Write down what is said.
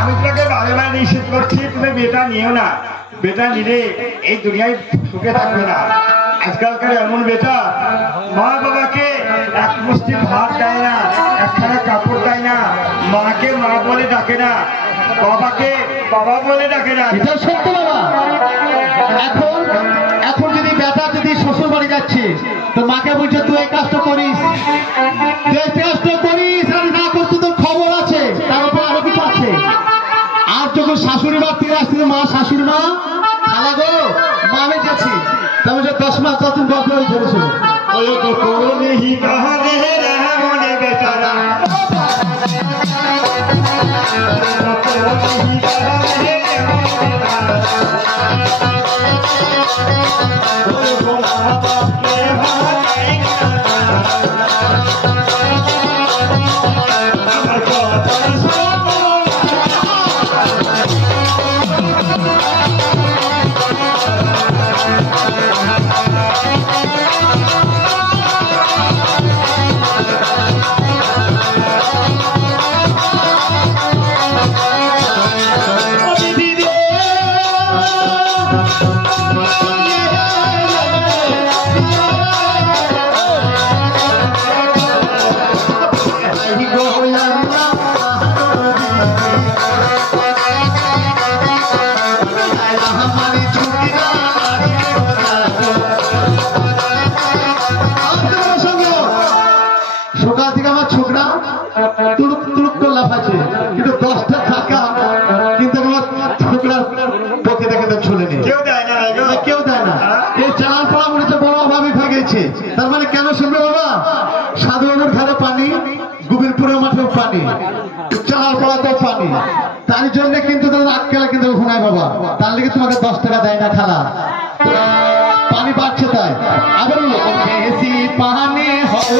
আমি তোমাকে বারে বারে নিষেধ করছি, তুমি বেটা নিও না। বেটা নিলে এই দুনিয়ায় সুখে থাকবে না। আজকালকার এমন বেটা মা বাবাকে এক মুষ্টি ভাত দেয় না, একখানা কাপড় দেয় না, মাকে মা বলে ডাকে না, বাবাকে বাবা বলে ডাকে না। এটা সত্য বাবা। এখন এখন যদি বেটা যদি শ্বশুর বাড়ি যাচ্ছে তো মাকে বলছে তুই এই কাজটা করিস, তুই এই কাজটা করিস, আর না করতে তোর খবর আছে, তার উপর আরো কিছু আছে। আর যখন শাশুড়ি মা ফিরে আসছিল, মা শাশুড়ি মা খালা গো মা আমি যাচ্ছি, তার 10 মাস যখন গল্প হয়ে চলেছিল ওই তো করোনি কাহারে মনে বেচারা সকাল থেকে আমার ছোকরা তুলুক তুলুক করে লাফাচ্ছে, কিন্তু 10টা টাকা কিন্তু আমার ছোকরা পকেটে কিন্তু ছোলেনি, কেউ দেয় না, কেউ দেয় না। এই চালান পাড়া মনে হচ্ছে বড় অভাবে ভাগেছে। তার মানে কেন শুনবে বাবা, সাধুবাবুর ঘরে পানি, গোবিন্দপুরের মাঠেও পানি, চালান পাড়াতেও পানি, তার জন্য কিন্তু তাদের আটকালে কিন্তু শোনায় বাবা, তার লেগে তোমাকে 10 টাকা দেয় না খালা, পানি পাচ্ছে তাই। আবার বেশি পানি ভালো